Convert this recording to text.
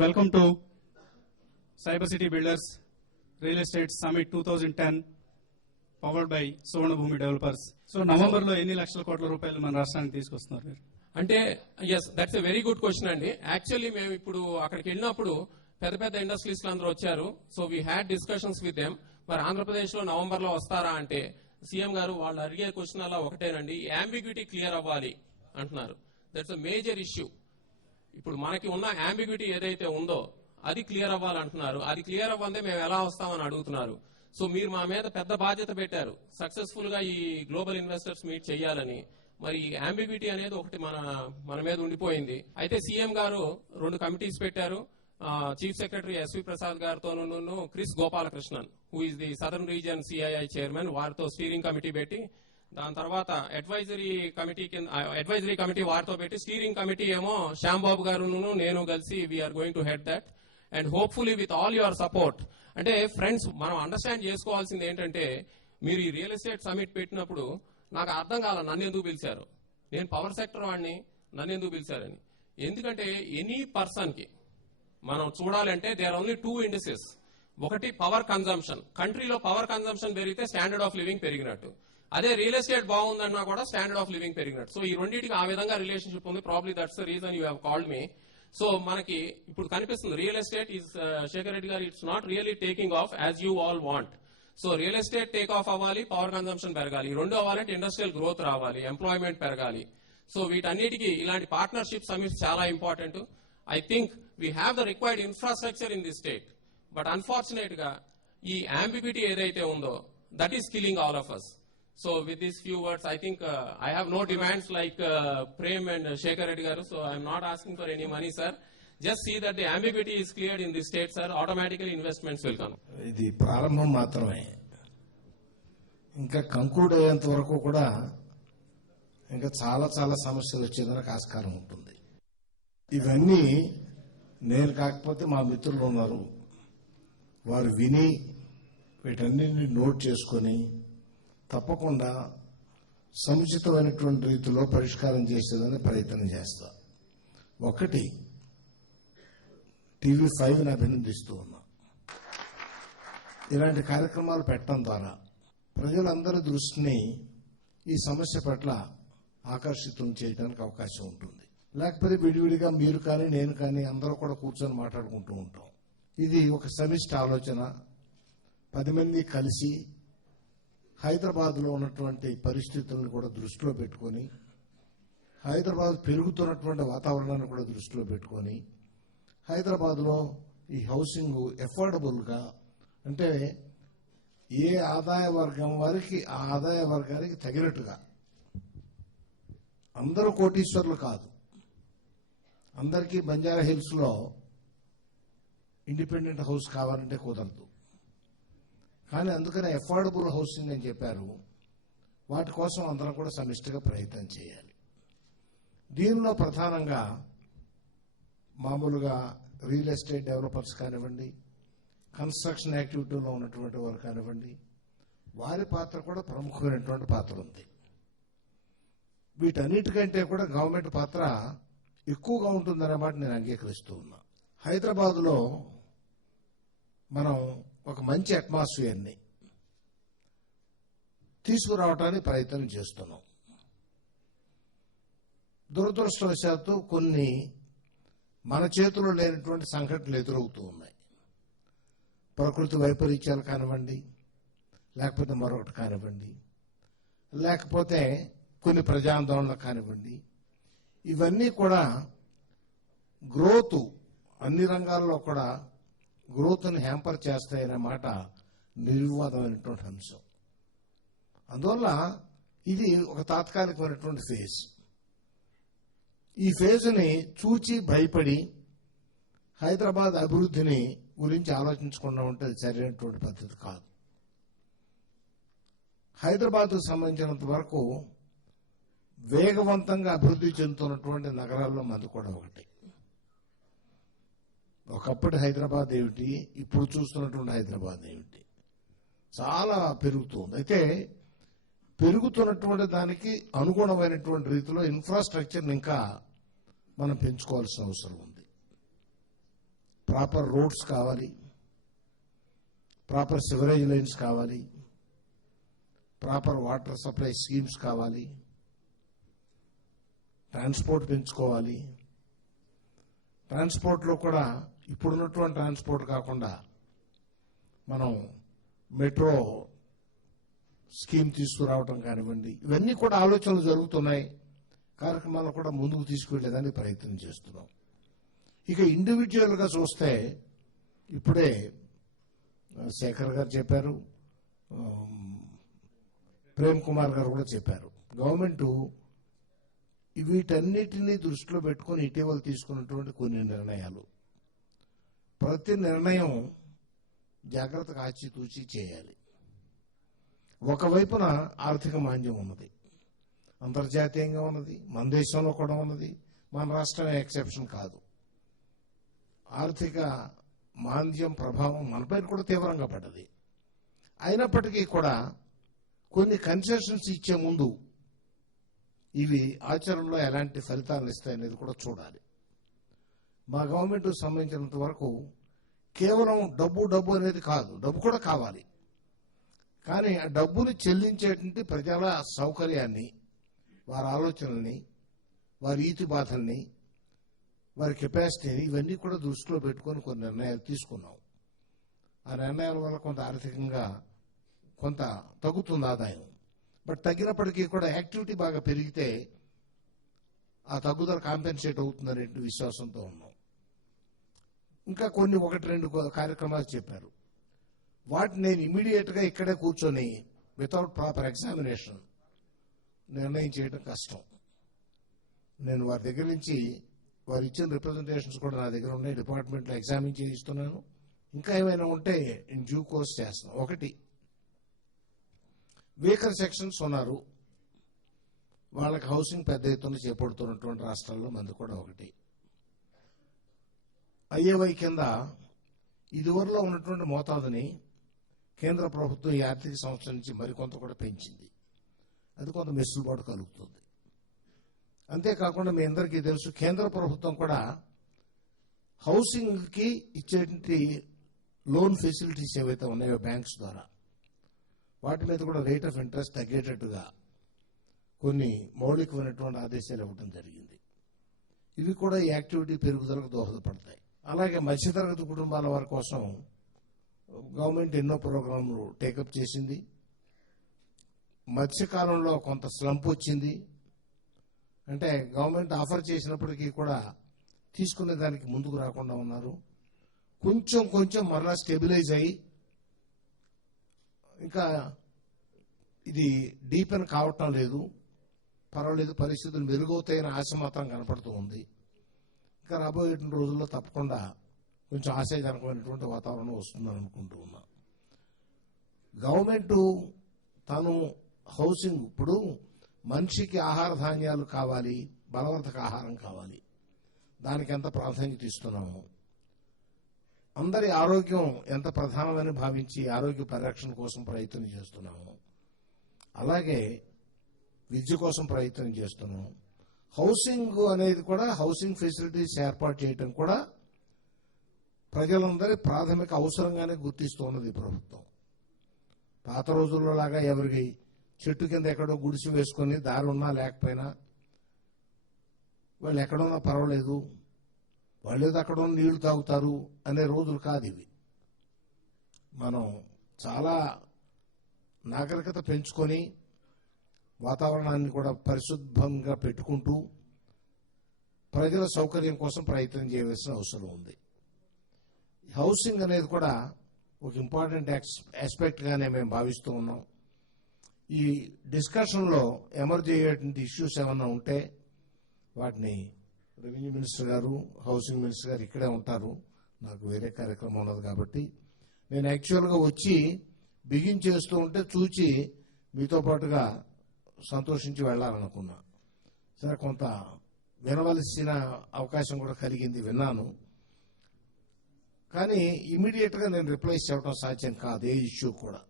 Welcome to Cyber City Builders Real Estate Summit 2010 powered by Suvarna Bhumi Developers. So November లో ఎన్ని లక్షల కోట్ల రూపాయలు మన రాష్ట్రానికి తీసుకొస్తున్నారు మీరు? అంటే yes that's a very good question అండి. యాక్చువల్లీ మేము ఇప్పుడు అక్కడికి వెళ్ళినప్పుడు పెద్ద పెద్ద ఇండస్ట్రీస్ అందరూ వచ్చారు. So we had discussions with them. మరి ఆంధ్రప్రదేశ్ లో నవంబర్ లో వస్తారా అంటే సీఎం గారు వాళ్ళు అడిగే క్వశ్చన్ అలా ఒకటేనండి, అంబిగ్యూటీ క్లియర్ అవ్వాలి అంటున్నారు. That's a major issue. ఇప్పుడు మనకి ఉన్న అంబిగ్యూటీ ఏదైతే ఉందో అది క్లియర్ అవ్వాలంటున్నారు. అది క్లియర్ అవ్వందే మేము ఎలా వస్తామని అడుగుతున్నారు. సో మీరు మా మీద పెద్ద బాధ్యత పెట్టారు సక్సెస్ఫుల్ గా ఈ గ్లోబల్ ఇన్వెస్టర్స్ మీట్ చేయాలని. మరి అంబిగ్యూటీ అనేది ఒకటి మన మీద ఉండిపోయింది. అయితే సీఎం గారు 2 కమిటీస్ పెట్టారు. చీఫ్ సెక్రటరీ ఎస్వి ప్రసాద్ గారితోనూ Kris Gopalakrishnan who is the southern region CII chairman వారితో స్టీరింగ్ కమిటీ పెట్టి, దాని తర్వాత అడ్వైజరీ కమిటీ వారితో పెట్టి, స్టీరింగ్ కమిటీ ఏమో శ్యాంబాబు గారు నేను కలిసి we are going to head that and hopefully with all your support. అంటే ఫ్రెండ్స్, మనం అండర్స్టాండ్ చేసుకోవాల్సింది ఏంటంటే, మీరు ఈ రియల్ ఎస్టేట్ సమిట్ పెట్టినప్పుడు నాకు అర్థం కాల నన్ను ఎందుకు పిలిచారు. నేను పవర్ సెక్టర్ వాడిని, నన్ను ఎందుకు పిలిచారని. ఎందుకంటే ఎనీ పర్సన్ కి మనం చూడాలంటే దేర్ ఆర్ ఓన్లీ 2 ఇండిసెస్. ఒకటి పవర్ కన్జంప్షన్. కంట్రీలో పవర్ కన్జంప్షన్ పెరిగితే స్టాండర్డ్ ఆఫ్ లివింగ్ పెరిగినట్టు, అదే రియల్ ఎస్టేట్ బాగుందన్నా కూడా స్టాండర్డ్ ఆఫ్ లివింగ్ పెరిగినట్టు. సో ఈ రెండింటికి ఆ విధంగా రిలేషన్షిప్ ఉంది. Probably that's the reason you have called me. So మనకి ఇప్పుడు కనిపిస్తుంది real estate is Shekhar Reddy garu, it's not really taking off as you all want. So real estate take off అవ్వాలి, పవర్ కన్జంప్షన్ పెరగాలి. ఈ రెండు అవ్వాలంటే ఇండస్ట్రియల్ గ్రోత్ రావాలి, ఎంప్లాయ్మెంట్ పెరగాలి. సో వీటన్నిటికీ ఇలాంటి పార్ట్నర్షిప్ సమిట్స్ చాలా important. I think we have the required infrastructure in the state, but unfortunate గా ఈ అంబిగ్యూటీ ఏదైతే ఉందో that is killing all of us. So with these few words, I think I have no demands like Prem and Shekhar Reddy garu. So I am not asking for any money, sir. Just see that the ambiguity is cleared in the state, sir. Automatically investments will come. ఇది ప్రారంభం మాత్రమే. ఇంకా conclude అయ్యేంత వరకు కూడా ఇంకా చాలా చాలా సమస్యలు వచ్చేదానికి ఆస్కారం ఉంటుంది. ఇవన్నీ నేను కాకపోతే మా మిత్రులు ఉన్నారు, వారు విని వీటన్నిటిని నోట్ చేసుకొని తప్పకుండా సముచితమైనటువంటి రీతిలో పరిష్కారం చేసేదని ప్రయత్నం చేస్తా. ఒకటి, TV5ని అభినందిస్తూ ఉన్నా. ఇలాంటి కార్యక్రమాలు పెట్టడం ద్వారా ప్రజలందరి దృష్టిని ఈ సమస్య పట్ల ఆకర్షితం చేయడానికి అవకాశం ఉంటుంది. లేకపోతే విడివిడిగా మీరు కానీ నేను కానీ అందరూ కూడా కూర్చొని మాట్లాడుకుంటూ ఉంటాం. ఇది ఒక సమిష్టి ఆలోచన. 10 మంది కలిసి హైదరాబాద్ లో ఉన్నటువంటి పరిస్థితులను కూడా దృష్టిలో పెట్టుకొని, హైదరాబాద్ పెరుగుతున్నటువంటి వాతావరణాన్ని కూడా దృష్టిలో పెట్టుకొని, హైదరాబాద్ లో ఈ హౌసింగ్ ఎఫోర్డబుల్ గా, అంటే ఏ ఆదాయ వర్గం వారికి ఆ ఆదాయ వర్గానికి తగినట్టుగా, అందరూ కోటీశ్వర్లు కాదు, అందరికీ బంజారా హిల్స్ లో ఇండిపెండెంట్ హౌస్ కావాలంటే కుదరదు. కానీ అందుకనే అఫోర్డబుల్ హౌసింగ్ అని చెప్పారు. వాటి కోసం అందరం కూడా సమిష్టిగా ప్రయత్నం చేయాలి. దీనిలో ప్రధానంగా మామూలుగా రియల్ ఎస్టేట్ డెవలపర్స్ కానివ్వండి, కన్స్ట్రక్షన్ యాక్టివిటీలో ఉన్నటువంటి వారు కానివ్వండి, వారి పాత్ర కూడా ప్రముఖమైనటువంటి పాత్ర ఉంది. వీటన్నిటికంటే కూడా గవర్నమెంట్ పాత్ర ఎక్కువగా ఉంటుందనే మాట నేను అంగీకరిస్తూ ఉన్నా. హైదరాబాద్ లో మనం ఒక మంచి అట్మాస్ఫియర్ని తీసుకురావడానికి ప్రయత్నం చేస్తున్నాం. దురదృష్టవశాత్తు కొన్ని మన చేతిలో లేనటువంటి సంఘటనలు ఎదురవుతూ ఉన్నాయి. ప్రకృతి వైపరీత్యాలు కానివ్వండి, లేకపోతే మరొకటి కానివ్వండి, లేకపోతే కొన్ని ప్రజాందోళనలు కానివ్వండి, ఇవన్నీ కూడా గ్రోత్ అన్ని రంగాల్లో కూడా గ్రోత్ని హ్యాంపర్ చేస్తాయనే మాట నిర్వివాదమైనటువంటి అంశం. అందువల్ల ఇది ఒక తాత్కాలికమైనటువంటి ఫేజ్. ఈ ఫేజ్ని చూచి భయపడి హైదరాబాద్ అభివృద్ధిని గురించి ఆలోచించకుండా ఉంటే అది సరైనటువంటి పద్ధతి కాదు. హైదరాబాద్కు సంబంధించినంత వరకు వేగవంతంగా అభివృద్ధి చెందుతున్నటువంటి నగరాల్లో మంది కూడా ఒకటి. ఒకప్పటి హైదరాబాద్ ఏమిటి, ఇప్పుడు చూస్తున్నటువంటి హైదరాబాద్ ఏమిటి, చాలా పెరుగుతుంది. అయితే పెరుగుతున్నటువంటి దానికి అనుగుణమైనటువంటి రీతిలో ఇన్ఫ్రాస్ట్రక్చర్ని ఇంకా మనం పెంచుకోవాల్సిన అవసరం ఉంది. ప్రాపర్ రోడ్స్ కావాలి, ప్రాపర్ సివరేజ్ లైన్స్ కావాలి, ప్రాపర్ వాటర్ సప్లై స్కీమ్స్ కావాలి, ట్రాన్స్పోర్ట్ పెంచుకోవాలి. ట్రాన్స్పోర్ట్లో కూడా ఇప్పుడున్నటువంటి ట్రాన్స్పోర్ట్ కాకుండా మనం మెట్రో స్కీమ్ తీసుకురావడం కానివ్వండి, ఇవన్నీ కూడా ఆలోచనలు జరుగుతున్నాయి. కార్యక్రమాలను కూడా ముందుకు తీసుకువెళ్లేదానికి ప్రయత్నం చేస్తున్నాం. ఇక ఇండివిజువల్గా చూస్తే ఇప్పుడే శేఖర్ గారు చెప్పారు, ప్రేమ్ కుమార్ గారు కూడా చెప్పారు. గవర్నమెంట్ వీటన్నిటినీ దృష్టిలో పెట్టుకుని ఇటీవల తీసుకున్నటువంటి కొన్ని నిర్ణయాలు, ప్రతి నిర్ణయం జాగ్రత్తగా ఆచితూచి చేయాలి. ఒకవైపున ఆర్థిక మాంద్యం ఉన్నది, అంతర్జాతీయంగా ఉన్నది, మన దేశంలో కూడా ఉన్నది, మన రాష్ట్రమే ఎక్సెప్షన్ కాదు. ఆర్థిక మాంద్యం ప్రభావం మనపై కూడా తీవ్రంగా పడ్డది. అయినప్పటికీ కూడా కొన్ని కన్సెషన్స్ ఇచ్చే ముందు ఇవి ఆచరణలో ఎలాంటి ఫలితాలను ఇస్తాయనేది కూడా చూడాలి. మా గవర్నమెంట్ సంబంధించినంత వరకు కేవలం డబ్బు అనేది కాదు, డబ్బు కూడా కావాలి. కానీ ఆ డబ్బుని చెల్లించేటువంటి ప్రజల సౌకర్యాన్ని, వారి ఆలోచనల్ని, వారి ఈతి బాధల్ని, వారి కెపాసిటీని, ఇవన్నీ కూడా దృష్టిలో పెట్టుకొని కొన్ని నిర్ణయాలు తీసుకున్నాం. ఆ నిర్ణయాల వల్ల కొంత ఆర్థికంగా కొంత తగ్గుతుంది ఆదాయం. బట్ తగ్గినప్పటికీ కూడా యాక్టివిటీ బాగా పెరిగితే ఆ తగ్గుదల కాంపెన్సేట్ అవుతుందనే విశ్వాసంతో ఉన్నాం. ఇంకా కొన్ని 1-2 కార్యక్రమాలు చెప్పారు. వాటిని నేను ఇమీడియట్ గా ఇక్కడే కూర్చొని వితౌట్ ప్రాపర్ ఎగ్జామినేషన్ నిర్ణయం చేయడం కష్టం. నేను వారి దగ్గర నుంచి వారు ఇచ్చిన రిప్రజెంటేషన్స్ కూడా నా దగ్గర ఉన్నాయి, డిపార్ట్మెంట్లో ఎగ్జామిన్ చేయిస్తున్నాను. ఇంకా ఏమైనా ఉంటే ఇన్ డ్యూ కోర్స్ చేస్తాను. ఒకటి, వీకర్ సెక్షన్స్ ఉన్నారు, వాళ్ళకి హౌసింగ్ పెద్ద ఎత్తున చేపడుతున్నటువంటి రాష్ట్రాల్లో మంది కూడా ఒకటి. ఐఏవై కింద ఇదివరలో ఉన్నటువంటి మోతాదుని కేంద్ర ప్రభుత్వం ఈ ఆర్థిక సంవత్సరం నుంచి మరికొంత కూడా పెంచింది. అది కొంత వెసులుబాటు కలుగుతుంది. అంతేకాకుండా మీ అందరికీ తెలుసు, కేంద్ర ప్రభుత్వం కూడా హౌసింగ్ కి ఇచ్చేటువంటి లోన్ ఫెసిలిటీస్ ఏవైతే ఉన్నాయో బ్యాంక్స్ ద్వారా, వాటి మీద కూడా రేట్ ఆఫ్ ఇంట్రెస్ట్ తగ్గేటట్టుగా కొన్ని మౌలికమైనటువంటి ఆదేశాలు ఇవ్వడం జరిగింది. ఇవి కూడా ఈ యాక్టివిటీ పెరుగుదలకు దోహదపడతాయి. అలాగే మధ్యతరగతి కుటుంబాల వారి కోసం గవర్నమెంట్ ఎన్నో ప్రోగ్రాంలు టేకప్ చేసింది. మధ్యకాలంలో కొంత స్లంప్ వచ్చింది. అంటే గవర్నమెంట్ ఆఫర్ చేసినప్పటికీ కూడా తీసుకునే దానికి ముందుకు రాకుండా ఉన్నారు. కొంచెం మరలా స్టెబిలైజ్ అయ్యి ఇంకా ఇది డీపెన్ కావటం లేదు, పర్వాలేదు, పరిస్థితులు మెరుగవుతాయని ఆశ మాత్రం కనపడుతూ ఉంది. ఇంకా రాబోయే రోజుల్లో తప్పకుండా కొంచెం ఆశాజనకమైనటువంటి వాతావరణం వస్తుందని అనుకుంటూ ఉన్నా. గవర్నమెంట్ తాను హౌసింగ్, ఇప్పుడు మనిషికి ఆహార ధాన్యాలు కావాలి, బలవర్ధక ఆహారం కావాలి, దానికి ఎంత ప్రాధాన్యత ఇస్తున్నాము, అందరి ఆరోగ్యం ఎంత ప్రధానమని భావించి ఆరోగ్య పరిరక్షణ కోసం ప్రయత్నం చేస్తున్నాము, అలాగే విద్య కోసం ప్రయత్నం చేస్తున్నాం. హౌసింగ్ అనేది కూడా, హౌసింగ్ ఫెసిలిటీస్ ఏర్పాటు చేయడం కూడా ప్రజలందరి ప్రాథమిక అవసరంగానే గుర్తిస్తూ ఉన్నది ప్రభుత్వం. పాత రోజుల్లో లాగా ఎవరికి చెట్టు కింద ఎక్కడో గుడిసి వేసుకొని దారి ఉన్నా లేకపోయినా వాళ్ళు ఎక్కడున్నా పర్వాలేదు, వాళ్ళు అక్కడ నీళ్లు తాగుతారు అనే రోజులు కాదు ఇవి. మనం చాలా నాగరికత పెంచుకొని వాతావరణాన్ని కూడా పరిశుభ్రంగా పెట్టుకుంటూ ప్రజల సౌకర్యం కోసం ప్రయత్నం చేయవలసిన అవసరం ఉంది. హౌసింగ్ అనేది కూడా ఒక ఇంపార్టెంట్ ఆస్పెక్ట్ గానే మేము భావిస్తూ ఉన్నాం. ఈ డిస్కషన్లో ఎమర్జ్ అయ్యేటువంటి ఇష్యూస్ ఏమన్నా ఉంటే వాటిని రెవెన్యూ మినిస్టర్ గారు, హౌసింగ్ మినిస్టర్ గారు ఇక్కడే ఉంటారు, నాకు వేరే కార్యక్రమం ఉన్నది కాబట్టి నేను యాక్చువల్గా వచ్చి బిగిన్ చేస్తూ ఉంటే చూచి మీతో పాటుగా సంతోషించి వెళ్లాలనుకున్నా. సరే, కొంత వినవలసిన అవకాశం కూడా కలిగింది, విన్నాను. కానీ ఇమీడియట్ గా నేను రిప్లై చేయడం సాధ్యం కాదు ఏ ఇష్యూ కూడా.